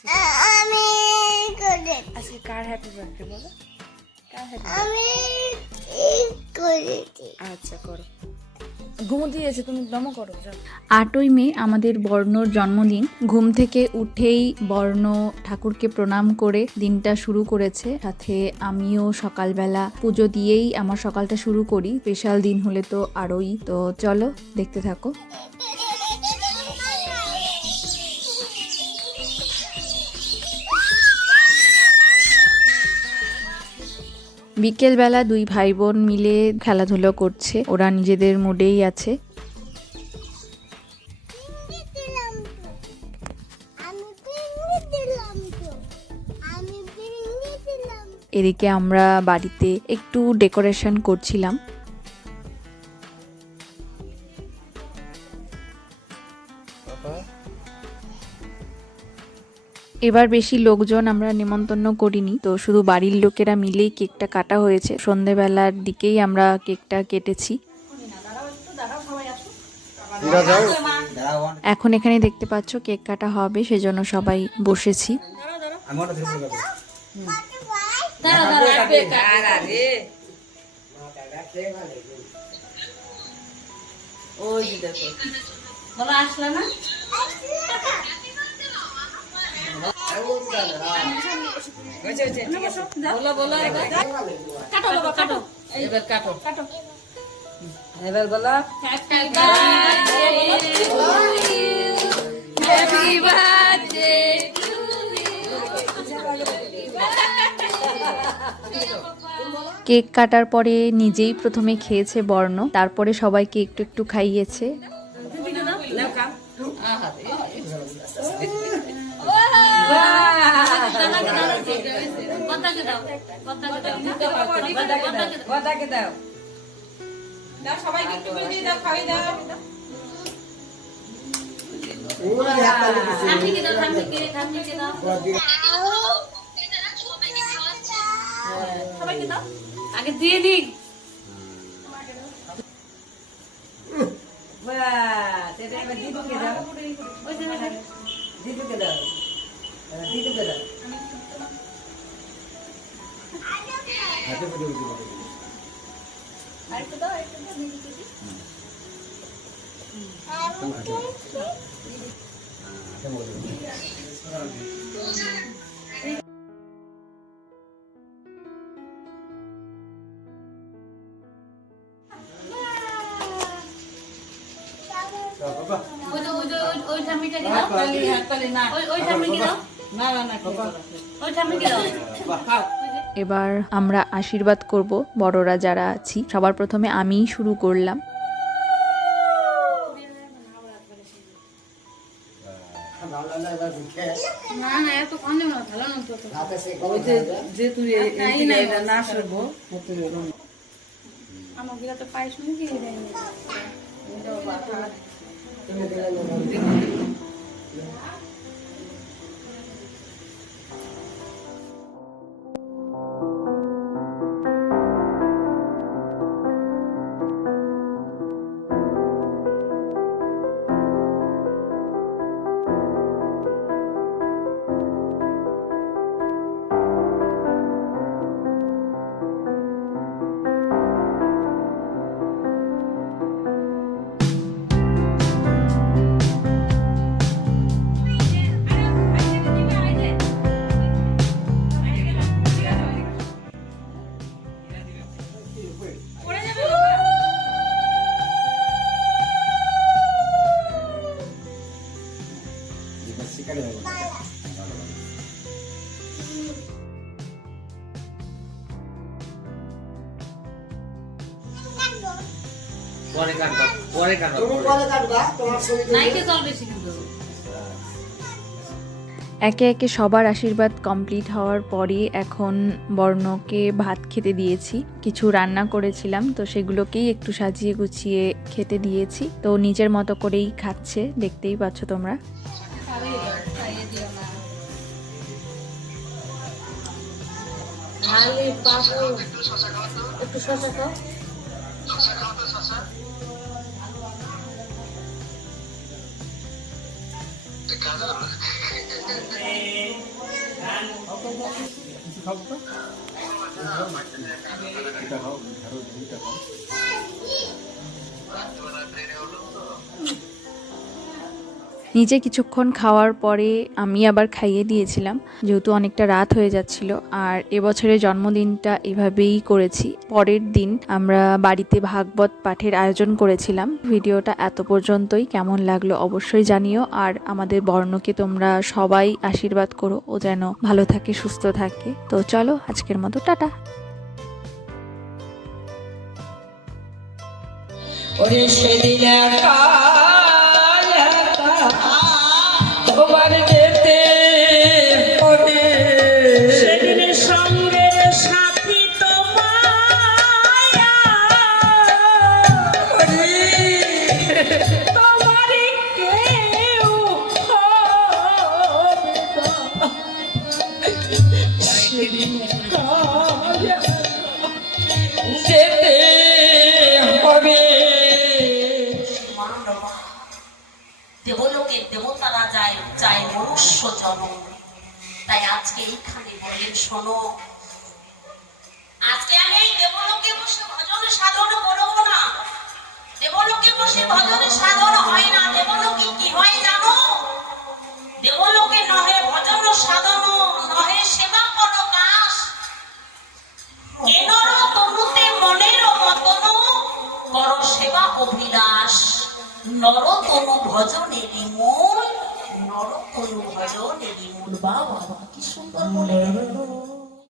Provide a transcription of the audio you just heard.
আজকে আমি করে আজকে কার হ্যাপি বার্থডে বলো? কার হ্যাপি? আমি এই করেছি। আচ্ছা করো, ঘুমো দিয়েছে, তুমি দমও করো যাও। 8ই মে আমাদের বর্ণর জন্মদিন। ঘুম থেকে উঠেই বর্ণ ঠাকুরকে প্রণাম করে দিনটা শুরু করেছে। সাথে আমিও সকালবেলা পুজো দিয়েই আমার সকালটা শুরু করি। স্পেশাল দিন হলে তো আরোই। তো চলো দেখতে থাকো। বিকেলবেলা দুই ভাই বোন মিলে খেলাধুলো করছে। ওরা নিজেদের মুডেই আছে। দিলাম তো, আমি ভেঙে দিলাম তো, আমি ভেঙে দিলাম। এদিকে আমরা বাড়িতে একটু ডেকোরেশন করছিলাম। এবার বেশি লোকজন আমরা নিমন্ত্রণ করিনি, তো শুধু বাড়ির লোকেরা মিলেই কেকটা কাটা হয়েছে। সন্ধেবেলার দিকেই আমরা কেকটা কেটেছি। এখন এখানে দেখতে পাচ্ছ কেক কাটা হবে, সেজন্য সবাই বসেছি। আসলে না এবার কাটো কাটো এবার বলো হ্যাপি বার্থডে কেক কাটার পরে নিজেই প্রথমে খেয়েছে বর্ণ, তারপরে সবাইকে একটু একটু খাইয়েছে। আগে দিয়ে দিক দিদুকে দাও, দিদুকে দাও, দিদুকে দাও। ওই ঠাম্মিটা কি দাও? ওই ঠাম্মিকে দাও। না না না ওই ঠাম্মিকে দাও। এবার আমরা আশীর্বাদ করব বড়রা যারা আছি। সবার প্রথমে আমিই শুরু করলাম। না না এত কানে না ভালো না তো ওই যে তুই এই না শুনবো আমার গিলা তো পাইছ নি কি দেয়নি পরে কাটবা পরে কাটবা তুমি পরে কাটবা তোমার ছবি নাইকে জল বেশি কিন্তু একে একে সবার আশীর্বাদ কমপ্লিট হওয়ার পরই এখন বর্ণকে ভাত খেতে দিয়েছি। কিছু রান্না করেছিলাম, তো সেগুলোকেই একটু সাজিয়ে গুছিয়ে খেতে দিয়েছি। তো নিজের মতো করেই খাচ্ছে, দেখতেই পাচ্ছ তোমরা। একটু শসা খাও নিজে কিছুক্ষণ খাওয়ার পরে আমি আবার খাইয়ে দিয়েছিলাম, যেহেতু অনেকটা রাত হয়ে যাচ্ছিল। আর এবছরের জন্মদিনটা এভাবেই করেছি। পরের দিন আমরা বাড়িতে ভাগবত পাঠের আয়োজন করেছিলাম। ভিডিওটা এত পর্যন্তই। কেমন লাগলো অবশ্যই জানিও। আর আমাদের বর্ণকে তোমরা সবাই আশীর্বাদ করো, ও যেন ভালো থাকে, সুস্থ থাকে। তো চলো আজকের মতো টাটা। ওরে সেদিন একা তোমার যেতে হবে, সেদিন সঙ্গে সাথী তোমার কেউ সেদিন যেতে হবে। দেবলোকের দেবতারা যায় চায় মনুষ্য জন্ম, তাই আজকে এইখানে বললেন শোনো, আজকে আমি এই দেবলোকে বসে ভজন সাধন করবো না। দেবলোকে বসে ভজন সাধন হয় না। দেবলোকে কি হয় জানো? দেবলোকে নহে ভজন সাধন, নহে সেবা পরকাশ, কেনর তনুতে মনের মতন কর সেবা অভিলাষ। নরতনু ভজনেরই মূল, নরতনু ভজনেরই মূল। বাবা কি সুন্দর বলে গেল।